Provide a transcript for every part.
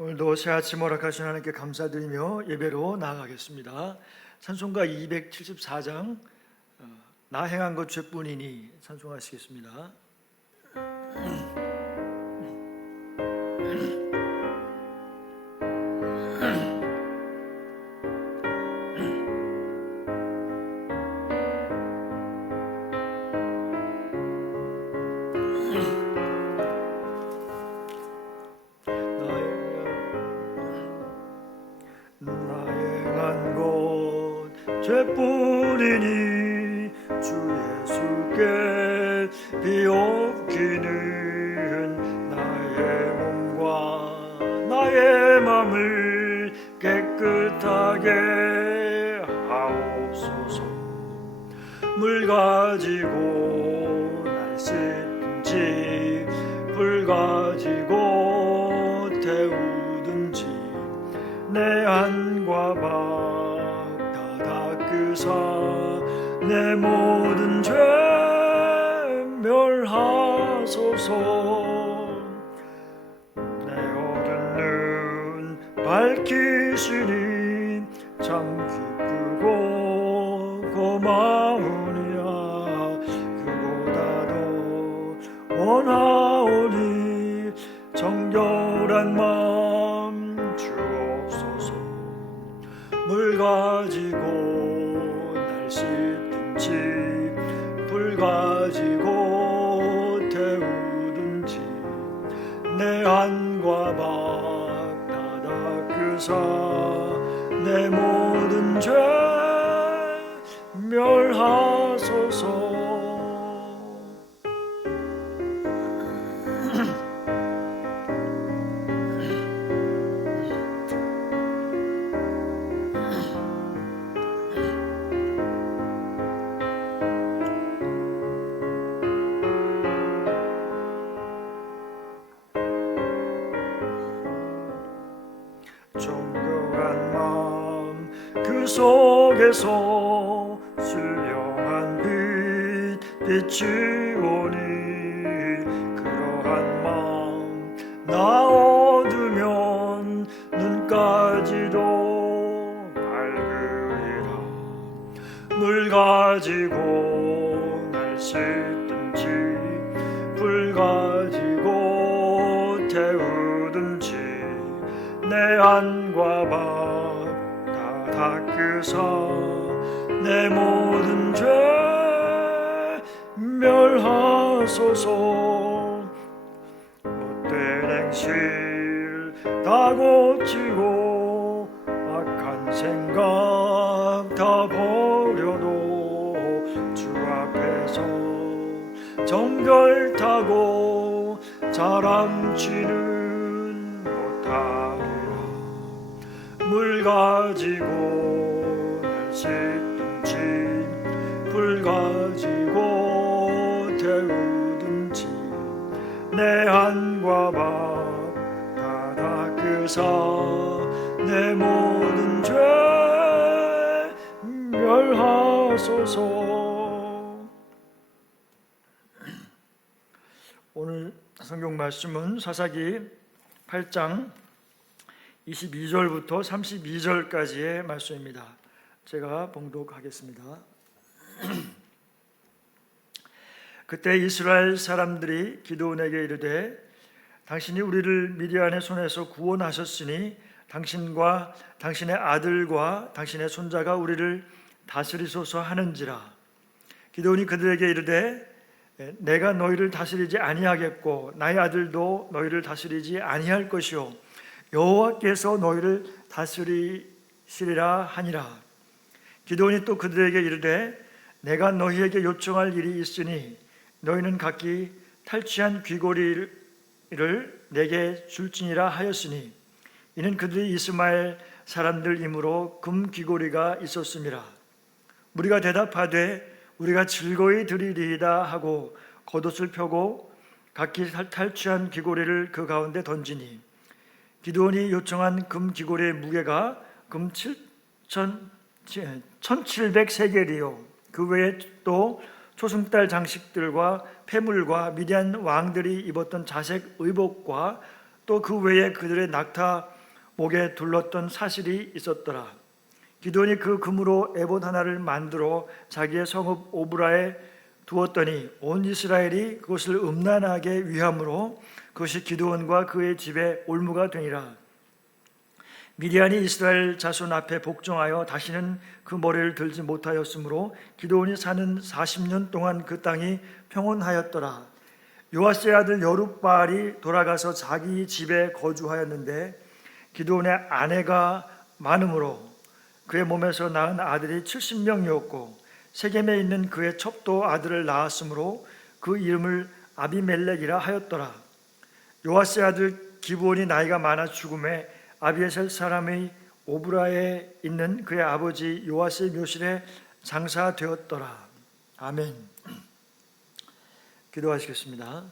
오늘도 새아침 허락하신 하나님께 감사드리며 예배로 나아가겠습니다. 찬송가 274장 나 행한 것 죄뿐이니 찬송하시겠습니다. 죄뿐이니 주 예수께 비옵기는 나의 몸과 나의 맘을 깨끗하게 하옵소서. 물 가지고 날 씻든지 불 가지고 태우든지 내 안과 바 내 모든 죄 멸하소서. 내 어두운 눈 밝히시니 참 기쁘고 고마우니라. 그보다 더 원하오니 정결한 마음 주옵소서. 물 가지고 씻든지 불 가지고 태우든지 내 안과 밖 다 닦으사 내 모든 죄 멸하소서. 정결한 마음 그 속에서 순령한 빛 빛이 오니 그러한 마음 나 얻으면 눈까지도 밝으리라. 물 가지고 날 씻든지 불 가지고 태우든지 내 안과 밖 다 닦으사 내 모든 죄 멸하소서. 못된 행실 다 고치고 악한 생각 다 버려도 주 앞에서 정결타고 자랑치는 못하리라. 물 가지고 날 씻든지 불 가지고 태우든지 내 안과 밖 다 닦으사 내 모든 죄 멸하소서. 오늘 성경 말씀은 사사기 8장 22절부터 32절까지의 말씀입니다. 제가 봉독하겠습니다. 그때 이스라엘 사람들이 기드온에게 이르되 당신이 우리를 미디안의 손에서 구원하셨으니 당신과 당신의 아들과 당신의 손자가 우리를 다스리소서 하는지라. 기드온이 그들에게 이르되 내가 너희를 다스리지 아니하겠고 나의 아들도 너희를 다스리지 아니할 것이요 여호와께서 너희를 다스리시리라 하니라. 기드온이 또 그들에게 이르되 내가 너희에게 요청할 일이 있으니 너희는 각기 탈취한 귀고리를 내게 줄지니라 하였으니 이는 그들이 이스마엘 사람들이므로 금 귀고리가 있었음이라. 우리가 대답하되 우리가 즐거이 드리리이다 하고 겉옷을 펴고 각기 탈취한 귀고리를 그 가운데 던지니 기드온이 요청한 금 귀고리의 무게가 금 1700세겔이요 그 외에 또 초승달 장식들과 폐물과 미디안 왕들이 입었던 자색 의복과 또 그 외에 그들의 낙타 목에 둘렀던 사실이 있었더라. 기드온이 그 금으로 에봇 하나를 만들어 자기의 성읍 오브라에 두었더니 온 이스라엘이 그것을 음란하게 위함으로 그것이 기드온과 그의 집에 올무가 되니라. 미디안이 이스라엘 자손 앞에 복종하여 다시는 그 머리를 들지 못하였으므로 기드온이 사는 40년 동안 그 땅이 평온하였더라. 요아스의 아들 여룹바알이 돌아가서 자기 집에 거주하였는데 기드온의 아내가 많으므로 그의 몸에서 낳은 아들이 70명이었고 세겜에 있는 그의 첩도 아들을 낳았으므로 그 이름을 아비멜렉이라 하였더라. 요아스의 아들 기브온이 나이가 많아 죽음에 아비에셀 사람의 오브라에 있는 그의 아버지 요아스의 묘실에 장사되었더라. 아멘. 기도하시겠습니다.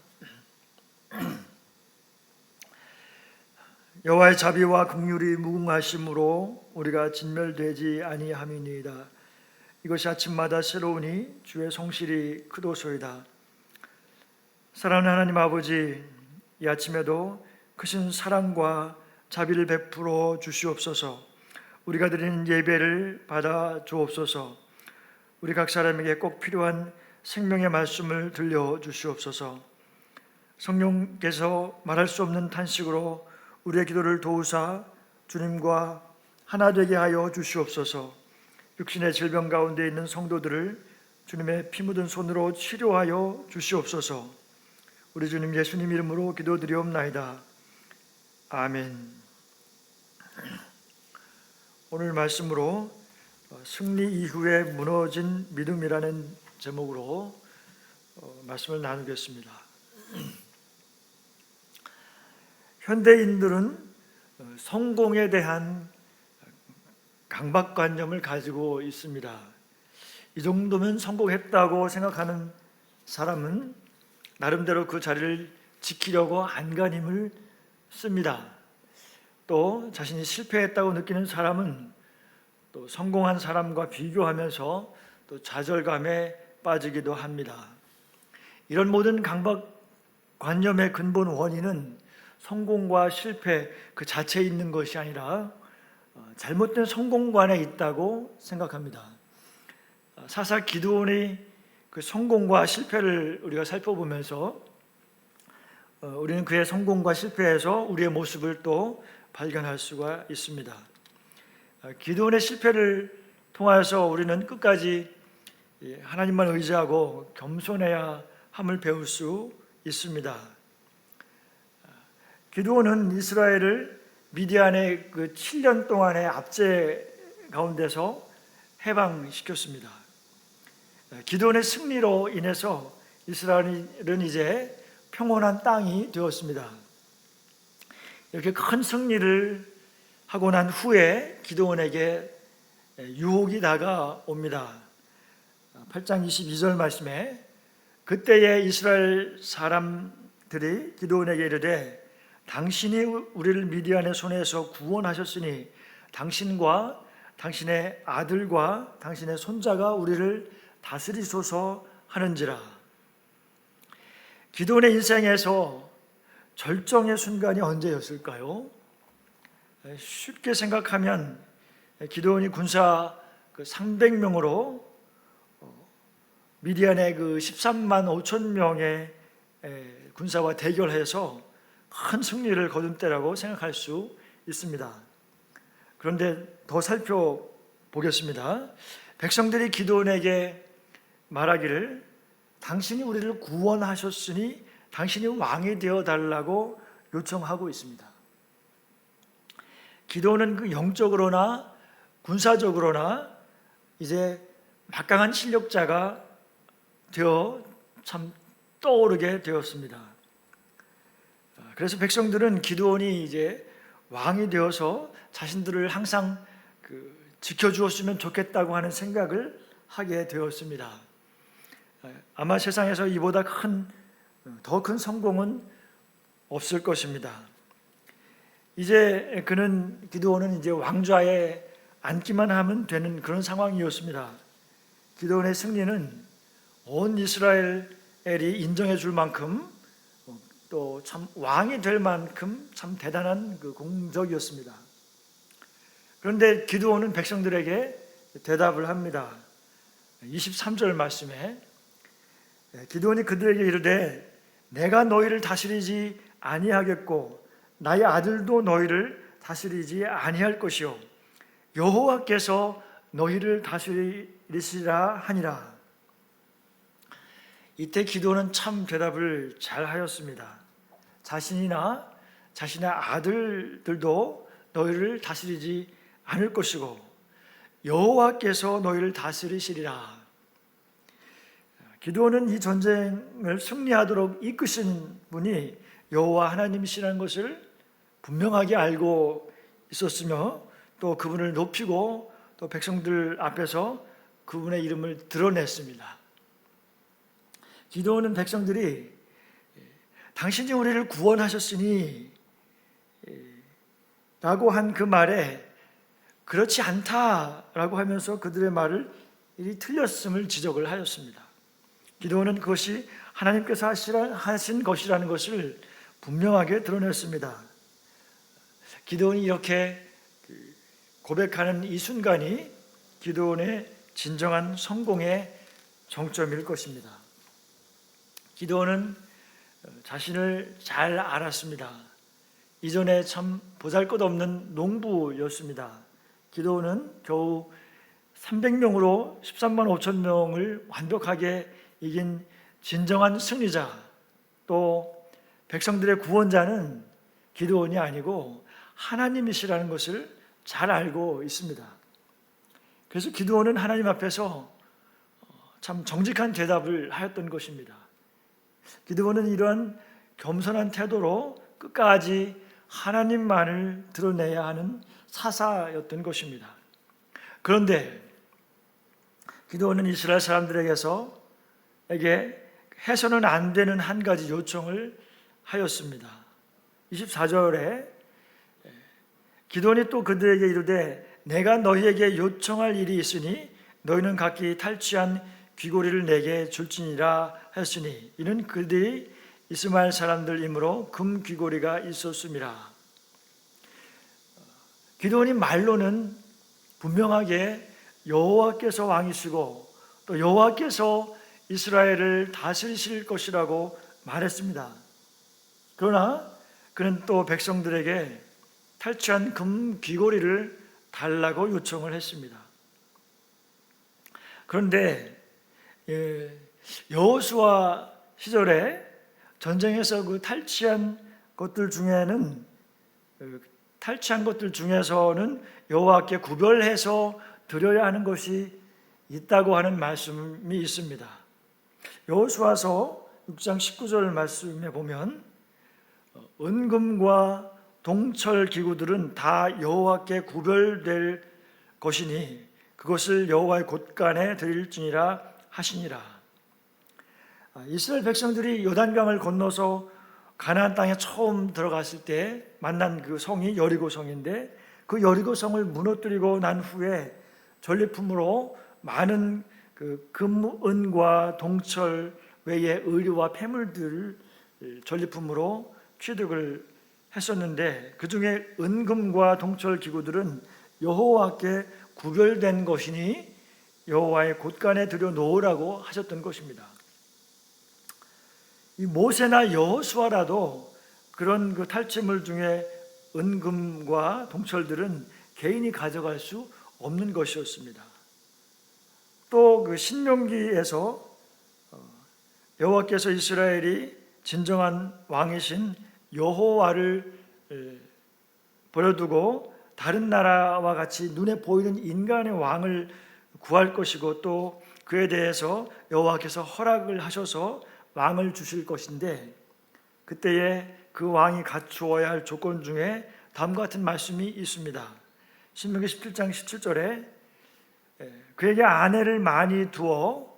여호와의 자비와 긍휼이 무궁하심으로 우리가 진멸되지 아니함이니이다. 이것이 아침마다 새로우니 주의 성실이 크도소이다. 사랑하는 하나님 아버지, 이 아침에도 크신 사랑과 자비를 베풀어 주시옵소서. 우리가 드리는 예배를 받아 주옵소서. 우리 각 사람에게 꼭 필요한 생명의 말씀을 들려 주시옵소서. 성령께서 말할 수 없는 탄식으로 우리의 기도를 도우사 주님과 하나 되게 하여 주시옵소서. 육신의 질병 가운데 있는 성도들을 주님의 피 묻은 손으로 치료하여 주시옵소서. 우리 주님 예수님 이름으로 기도드리옵나이다. 아멘. 오늘 말씀으로 승리 이후에 무너진 믿음이라는 제목으로 말씀을 나누겠습니다. 현대인들은 성공에 대한 강박관념을 가지고 있습니다. 이 정도면 성공했다고 생각하는 사람은 나름대로 그 자리를 지키려고 안간힘을 씁니다. 또 자신이 실패했다고 느끼는 사람은 또 성공한 사람과 비교하면서 또 좌절감에 빠지기도 합니다. 이런 모든 강박관념의 근본 원인은 성공과 실패 그 자체에 있는 것이 아니라 잘못된 성공관에 있다고 생각합니다. 사사 기드온의 그 성공과 실패를 우리가 살펴보면서 우리는 그의 성공과 실패에서 우리의 모습을 또 발견할 수가 있습니다. 기드온의 실패를 통하여서 우리는 끝까지 하나님만 의지하고 겸손해야 함을 배울 수 있습니다. 기드온은 이스라엘을 미디안의 그 7년 동안의 압제 가운데서 해방시켰습니다. 기드온의 승리로 인해서 이스라엘은 이제 평온한 땅이 되었습니다. 이렇게 큰 승리를 하고 난 후에 기드온에게 유혹이 다가옵니다. 8장 22절 말씀에 그때에 이스라엘 사람들이 기드온에게 이르되 당신이 우리를 미디안의 손에서 구원하셨으니 당신과 당신의 아들과 당신의 손자가 우리를 다스리소서 하는지라. 기드온의 인생에서 절정의 순간이 언제였을까요? 쉽게 생각하면 기드온이 군사 300명으로 미디안의 그 13만 5천 명의 군사와 대결해서 큰 승리를 거둔 때라고 생각할 수 있습니다. 그런데 더 살펴보겠습니다. 백성들이 기드온에게 말하기를 당신이 우리를 구원하셨으니 당신이 왕이 되어 달라고 요청하고 있습니다. 기드온은 그 영적으로나 군사적으로나 이제 막강한 실력자가 되어 참 떠오르게 되었습니다. 그래서 백성들은 기드온이 이제 왕이 되어서 자신들을 항상 지켜주었으면 좋겠다고 하는 생각을 하게 되었습니다. 아마 세상에서 이보다 더 큰 성공은 없을 것입니다. 이제 기드온은 이제 왕좌에 앉기만 하면 되는 그런 상황이었습니다. 기드온의 승리는 온 이스라엘이 인정해 줄 만큼 또 참 왕이 될 만큼 참 대단한 그 공적이었습니다. 그런데 기드온은 백성들에게 대답을 합니다. 23절 말씀에 기드온이 그들에게 이르되 내가 너희를 다스리지 아니하겠고 나의 아들도 너희를 다스리지 아니할 것이요 여호와께서 너희를 다스리시라 하니라. 이때 기드온은 참 대답을 잘 하였습니다. 자신이나 자신의 아들들도 너희를 다스리지 않을 것이고 여호와께서 너희를 다스리시리라. 기드온은 이 전쟁을 승리하도록 이끄신 분이 여호와 하나님이시라는 것을 분명하게 알고 있었으며 또 그분을 높이고 또 백성들 앞에서 그분의 이름을 드러냈습니다. 기드온은 백성들이 당신이 우리를 구원하셨으니 라고 한 그 말에 그렇지 않다라고 하면서 그들의 말을 이 틀렸음을 지적을 하였습니다. 기드온은 그것이 하나님께서 하신 것이라는 것을 분명하게 드러냈습니다. 기드온이 이렇게 고백하는 이 순간이 기드온의 진정한 성공의 정점일 것입니다. 기드온은 자신을 잘 알았습니다. 이전에 참 보잘것없는 농부였습니다. 기드온은 겨우 300명으로 13만 5천 명을 완벽하게 이긴 진정한 승리자, 또 백성들의 구원자는 기드온이 아니고 하나님이시라는 것을 잘 알고 있습니다. 그래서 기드온은 하나님 앞에서 참 정직한 대답을 하였던 것입니다. 기드온은 이러한 겸손한 태도로 끝까지 하나님만을 드러내야 하는 사사였던 것입니다. 그런데 기드온은 이스라엘 사람들에게 해서는 안 되는 한 가지 요청을 하였습니다. 24절에 기드온이 또 그들에게 이르되 내가 너희에게 요청할 일이 있으니 너희는 각기 탈취한 귀고리를 내게 줄지니라 했으니 이는 그들이 이스마엘 사람들이므로 금 귀고리가 있었음이라. 기드온이 말로는 분명하게 여호와께서 왕이시고 또 여호와께서 이스라엘을 다스리실 것이라고 말했습니다. 그러나 그는 또 백성들에게 탈취한 금 귀고리를 달라고 요청을 했습니다. 그런데 여호수아 시절에 전쟁에서 그 탈취한 것들 중에서는 여호와께 구별해서 드려야 하는 것이 있다고 하는 말씀이 있습니다. 여호수아서 6장 19절 말씀에 보면 은금과 동철 기구들은 다 여호와께 구별될 것이니 그것을 여호와의 곳간에 드릴지니라 하시니라. 이스라엘 백성들이 요단강을 건너서 가나안 땅에 처음 들어갔을 때 만난 그 성이 여리고성인데 그 여리고성을 무너뜨리고 난 후에 전리품으로 많은 그 금, 은과 동철 외에 의류와 폐물들을 전리품으로 취득을 했었는데 그 중에 은금과 동철 기구들은 여호와께 구별된 것이니 여호와의 곳간에 들여 놓으라고 하셨던 것입니다. 이 모세나 여호수아라도 그런 그 탈취물 중에 은금과 동철들은 개인이 가져갈 수 없는 것이었습니다. 또 그 신명기에서 여호와께서 이스라엘이 진정한 왕이신 여호와를 버려두고 다른 나라와 같이 눈에 보이는 인간의 왕을 구할 것이고 또 그에 대해서 여호와께서 허락을 하셔서 왕을 주실 것인데 그때에 그 왕이 갖추어야 할 조건 중에 다음과 같은 말씀이 있습니다. 신명기 17장 17절에 그에게 아내를 많이 두어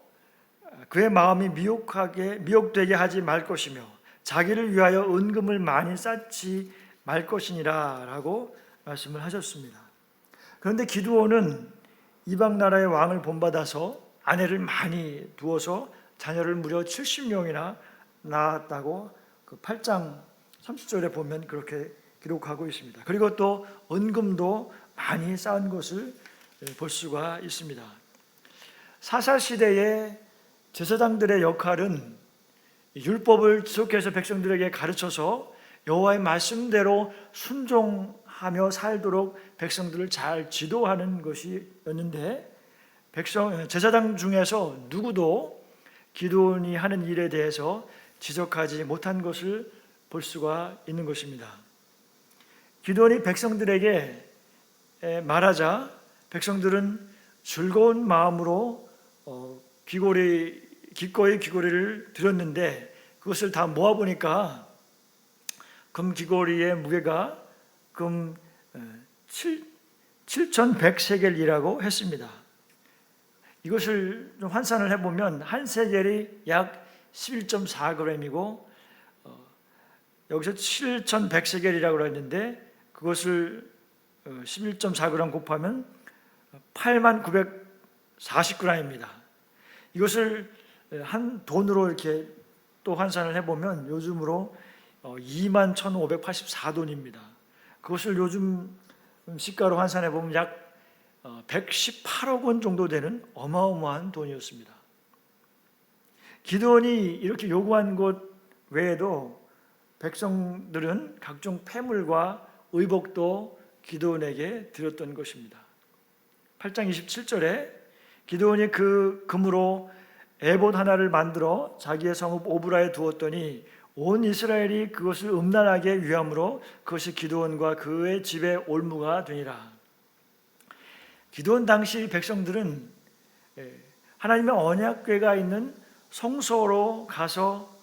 그의 마음이 미혹되게 하지 말 것이며 자기를 위하여 은금을 많이 쌓지 말 것이니라 라고 말씀을 하셨습니다. 그런데 기드온은 이방 나라의 왕을 본받아서 아내를 많이 두어서 자녀를 무려 70명이나 낳았다고 그 8장 30절에 보면 그렇게 기록하고 있습니다. 그리고 또 은금도 많이 쌓은 것을 볼 수가 있습니다. 사사 시대의 제사장들의 역할은 율법을 지속해서 백성들에게 가르쳐서 여호와의 말씀대로 순종하며 살도록 백성들을 잘 지도하는 것이었는데, 제사장 중에서 누구도 기드온이 하는 일에 대해서 지적하지 못한 것을 볼 수가 있는 것입니다. 기드온이 백성들에게 말하자 백성들은 즐거운 마음으로 기꺼이 귀고리를 드렸는데, 그것을 다 모아보니까 금 귀고리의 무게가 금 7,100세겔이라고 했습니다. 이것을 좀 환산을 해보면 한 세겔이 약 11.4g이고 여기서 7,100세겔이라고 했는데 그것을 11.4g 곱하면 89,940g입니다. 이것을 한 돈으로 이렇게 또 환산을 해보면 요즘으로 21,584돈입니다. 그것을 요즘 시가로 환산해보면 약 118억 원 정도 되는 어마어마한 돈이었습니다. 기드온이 이렇게 요구한 것 외에도 백성들은 각종 폐물과 의복도 기드온에게 드렸던 것입니다. 8장 27절에 기드온이 그 금으로 에봇 하나를 만들어 자기의 성읍 오브라에 두었더니 온 이스라엘이 그것을 음란하게 위함으로 그것이 기드온과 그의 집의 올무가 되니라. 기드온 당시 백성들은 하나님의 언약궤가 있는 성소로 가서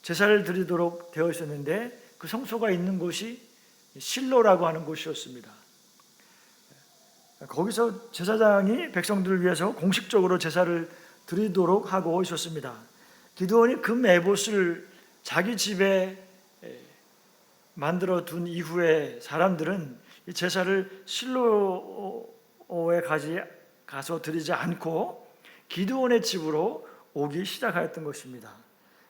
제사를 드리도록 되어 있었는데, 그 성소가 있는 곳이 실로라고 하는 곳이었습니다. 거기서 제사장이 백성들을 위해서 공식적으로 제사를 드리도록 하고 있었습니다. 기드온이 금 에봇을 자기 집에 만들어 둔 이후에 사람들은 이 제사를 실로에 가서 드리지 않고 기드온의 집으로 오기 시작하였던 것입니다.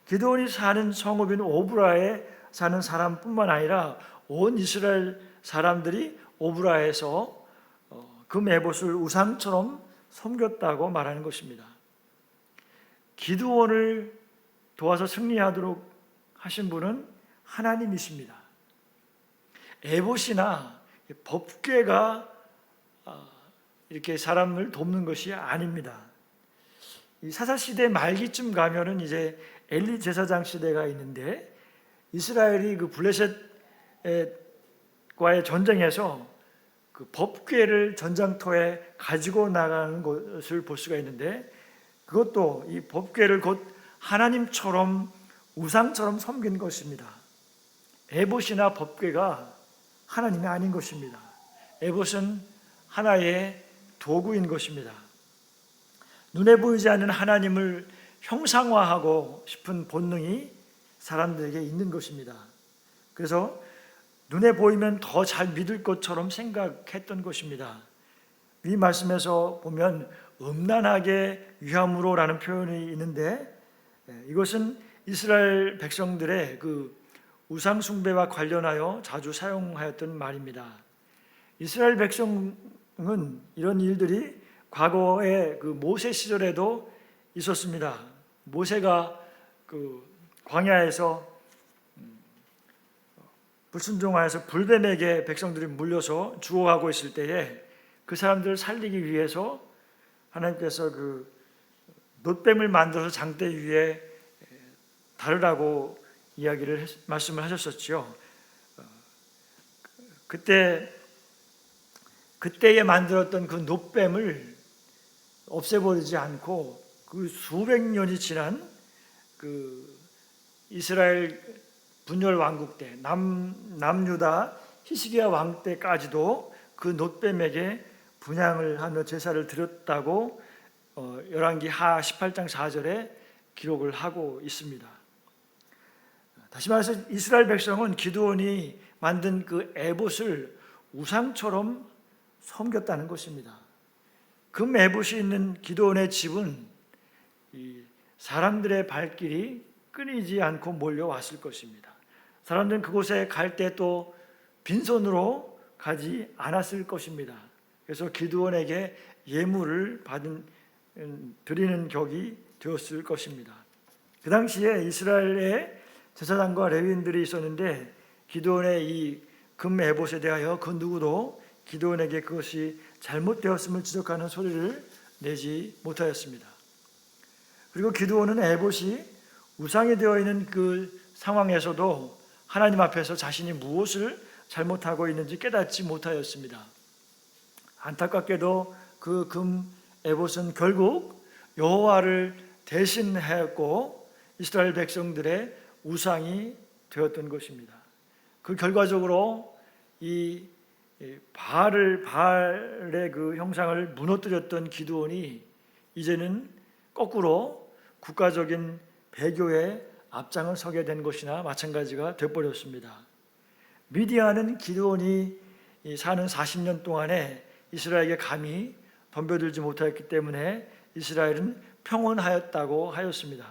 기드온이 사는 성읍인 오브라에 사는 사람뿐만 아니라 온 이스라엘 사람들이 오브라에서 금 에봇을 우상처럼 섬겼다고 말하는 것입니다. 기드온을 도와서 승리하도록 하신 분은 하나님이십니다. 에봇이나 법궤가 이렇게 사람을 돕는 것이 아닙니다. 이 사사시대 말기쯤 가면은 이제 엘리 제사장 시대가 있는데, 이스라엘이 그 블레셋과의 전쟁에서 그 법궤를 전장터에 가지고 나가는 것을 볼 수가 있는데, 그것도 이 법궤를 곧 하나님처럼 우상처럼 섬긴 것입니다. 에봇이나 법궤가 하나님이 아닌 것입니다. 에봇은 하나의 도구인 것입니다. 눈에 보이지 않는 하나님을 형상화하고 싶은 본능이 사람들에게 있는 것입니다. 그래서 눈에 보이면 더 잘 믿을 것처럼 생각했던 것입니다. 이 말씀에서 보면 음란하게 위함으로라는 표현이 있는데, 이것은 이스라엘 백성들의 그 우상 숭배와 관련하여 자주 사용하였던 말입니다. 이스라엘 백성은 이런 일들이 과거에 그 모세 시절에도 있었습니다. 모세가 그 광야에서 불순종하여서 불뱀에게 백성들이 물려서 죽어가고 있을 때에 그 사람들을 살리기 위해서 하나님께서 그 놋뱀을 만들어서 장대 위에 다르라고 말씀을 하셨었죠. 그때에 만들었던 그 놋뱀을 없애버리지 않고 그 수백 년이 지난 그 이스라엘 분열 왕국 때 남유다 히스기야 왕 때까지도 그 놋뱀에게 분향을 하며 제사를 드렸다고 열왕기하 18장 4절에 기록을 하고 있습니다. 다시 말해서 이스라엘 백성은 기드온이 만든 그 에봇을 우상처럼 섬겼다는 것입니다. 금 에봇이 있는 기드온의 집은 이 사람들의 발길이 끊이지 않고 몰려왔을 것입니다. 사람들은 그곳에 갈 때 또 빈손으로 가지 않았을 것입니다. 그래서 기드온에게 예물을 드리는 격이 되었을 것입니다. 그 당시에 이스라엘에 제사장과 레위인들이 있었는데 기드온의 이 금 에봇에 대하여 그 누구도 기드온에게 그것이 잘못되었음을 지적하는 소리를 내지 못하였습니다. 그리고 기드온은 에봇이 우상이 되어 있는 그 상황에서도 하나님 앞에서 자신이 무엇을 잘못하고 있는지 깨닫지 못하였습니다. 안타깝게도 그 금 에봇은 결국 여호와를 대신하였고 이스라엘 백성들의 우상이 되었던 것입니다. 그 결과적으로 이 바알의 그 형상을 무너뜨렸던 기드온이 이제는 거꾸로 국가적인 배교의 앞장을 서게 된 것이나 마찬가지가 되어버렸습니다. 미디안은 기드온이 사는 40년 동안에 이스라엘에게 감히 덤벼들지 못하였기 때문에 이스라엘은 평온하였다고 하였습니다.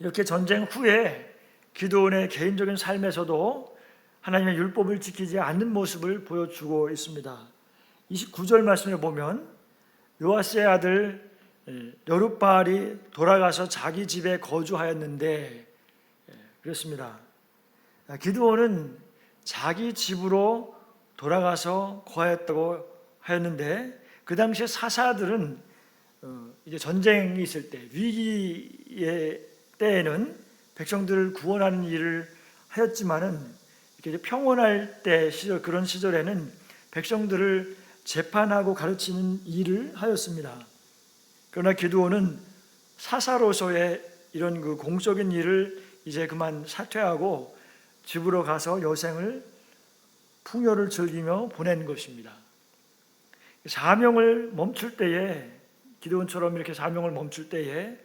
이렇게 전쟁 후에 기드온의 개인적인 삶에서도 하나님의 율법을 지키지 않는 모습을 보여주고 있습니다. 29절 말씀에 보면 요아스의 아들 여룹바알이 돌아가서 자기 집에 거주하였는데 그렇습니다. 기드온은 자기 집으로 돌아가서 거하였다고 하였는데 그 당시에 사사들은 이제 전쟁이 있을 때 위기의 때에는 백성들을 구원하는 일을 하였지만은 이렇게 평온할 때 그런 시절에는 백성들을 재판하고 가르치는 일을 하였습니다. 그러나 기드온은 사사로서의 이런 그 공적인 일을 이제 그만 사퇴하고 집으로 가서 여생을 풍요를 즐기며 보낸 것입니다. 사명을 멈출 때에 기드온처럼 이렇게 사명을 멈출 때에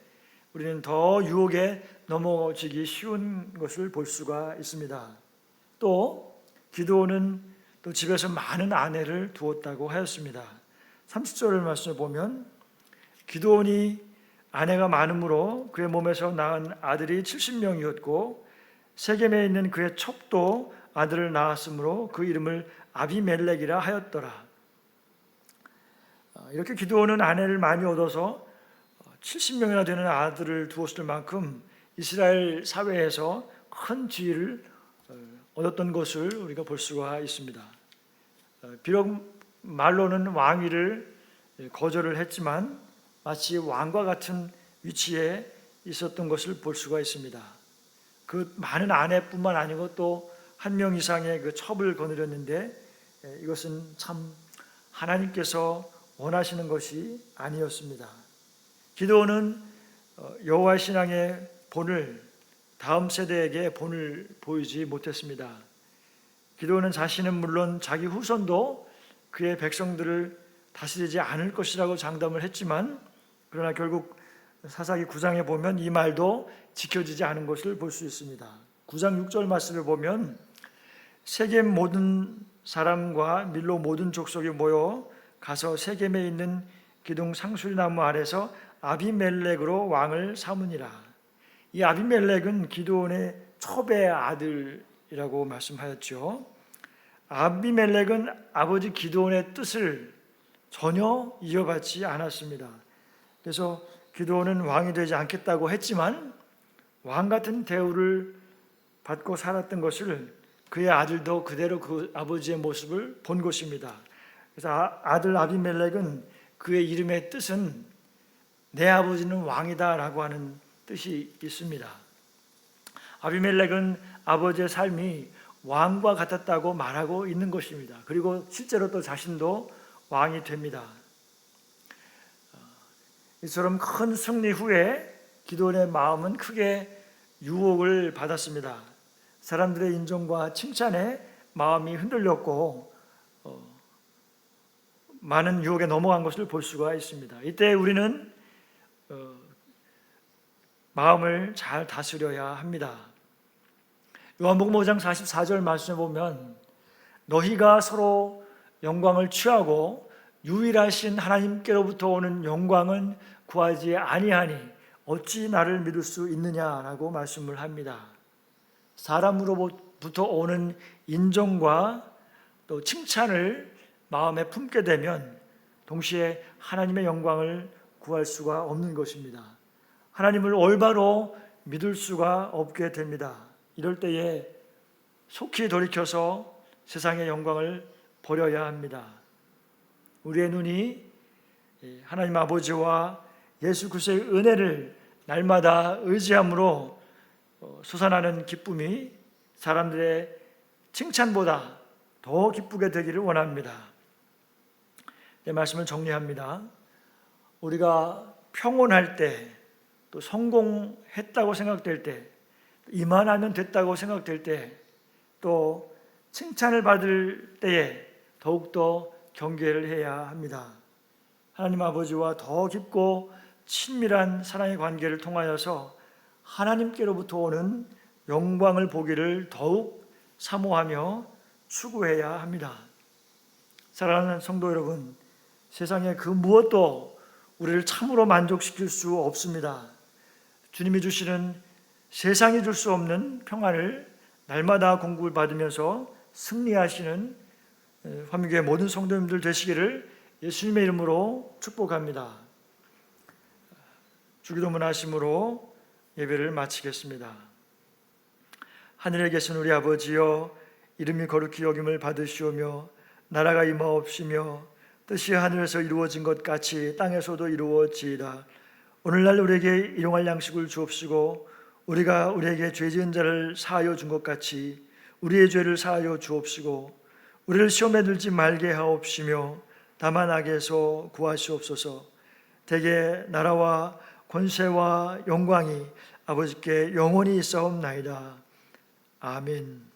우리는 더 유혹에 넘어지기 쉬운 것을 볼 수가 있습니다. 또 기드온은 또 집에서 많은 아내를 두었다고 하였습니다. 30절 말씀을 보면 기드온이 아내가 많으므로 그의 몸에서 낳은 아들이 70명이었고 세겜에 있는 그의 첩도 아들을 낳았으므로 그 이름을 아비멜렉이라 하였더라. 이렇게 기드온은 아내를 많이 얻어서 70명이나 되는 아들을 두었을 만큼 이스라엘 사회에서 큰 지위를 얻었던 것을 우리가 볼 수가 있습니다. 비록 말로는 왕위를 거절을 했지만 마치 왕과 같은 위치에 있었던 것을 볼 수가 있습니다. 그 많은 아내뿐만 아니고 또 한 명 이상의 그 첩을 거느렸는데 이것은 참 하나님께서 원하시는 것이 아니었습니다. 기드온은 여호와의 신앙의 본을 다음 세대에게 본을 보이지 못했습니다. 기드온은 자신은 물론 자기 후손도 그의 백성들을 다스리지 않을 것이라고 장담을 했지만 그러나 결국 사사기 9장에 보면 이 말도 지켜지지 않은 것을 볼 수 있습니다. 9장 6절 말씀을 보면 세겜 모든 사람과 밀로 모든 족속이 모여 가서 세겜에 있는 기둥 상수리나무 아래서 아비멜렉으로 왕을 삼으니라. 이 아비멜렉은 기드온의 첩의 아들이라고 말씀하였죠. 아비멜렉은 아버지 기드온의 뜻을 전혀 이어받지 않았습니다. 그래서 기드온은 왕이 되지 않겠다고 했지만 왕 같은 대우를 받고 살았던 것을 그의 아들도 그대로 그 아버지의 모습을 본 것입니다. 그래서 아들 아비멜렉은 그의 이름의 뜻은 내 아버지는 왕이다 라고 하는 뜻이 있습니다. 아비멜렉은 아버지의 삶이 왕과 같았다고 말하고 있는 것입니다. 그리고 실제로 또 자신도 왕이 됩니다. 이처럼 큰 승리 후에 기드온의 마음은 크게 유혹을 받았습니다. 사람들의 인정과 칭찬에 마음이 흔들렸고 많은 유혹에 넘어간 것을 볼 수가 있습니다. 이때 우리는 마음을 잘 다스려야 합니다. 요한복음 5장 44절 말씀에 보면 너희가 서로 영광을 취하고 유일하신 하나님께로부터 오는 영광은 구하지 아니하니 어찌 나를 믿을 수 있느냐라고 말씀을 합니다. 사람으로부터 오는 인정과 또 칭찬을 마음에 품게 되면 동시에 하나님의 영광을 구할 수가 없는 것입니다. 하나님을 올바로 믿을 수가 없게 됩니다. 이럴 때에 속히 돌이켜서 세상의 영광을 버려야 합니다. 우리의 눈이 하나님 아버지와 예수 그리스도의 은혜를 날마다 의지함으로 솟아나는 기쁨이 사람들의 칭찬보다 더 기쁘게 되기를 원합니다. 내 말씀을 정리합니다. 우리가 평온할 때, 또 성공했다고 생각될 때, 이만하면 됐다고 생각될 때, 또 칭찬을 받을 때에 더욱더 경계를 해야 합니다. 하나님 아버지와 더 깊고 친밀한 사랑의 관계를 통하여서 하나님께로부터 오는 영광을 보기를 더욱 사모하며 추구해야 합니다. 사랑하는 성도 여러분, 세상에 그 무엇도 우리를 참으로 만족시킬 수 없습니다. 주님이 주시는 세상이 줄 수 없는 평안을 날마다 공급을 받으면서 승리하시는 화미교회 모든 성도님들 되시기를 예수님의 이름으로 축복합니다. 주기도문 하심으로 예배를 마치겠습니다. 하늘에 계신 우리 아버지여, 이름이 거룩히 여김을 받으시오며 나라가 임하옵시며 뜻이 하늘에서 이루어진 것 같이 땅에서도 이루어지이다. 오늘날 우리에게 일용할 양식을 주옵시고 우리가 우리에게 죄 지은 자를 사하여 준 것 같이 우리의 죄를 사하여 주옵시고 우리를 시험에 들지 말게 하옵시며 다만 악에서 구하시옵소서. 대개 나라와 권세와 영광이 아버지께 영원히 있사옵나이다. 아멘.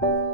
주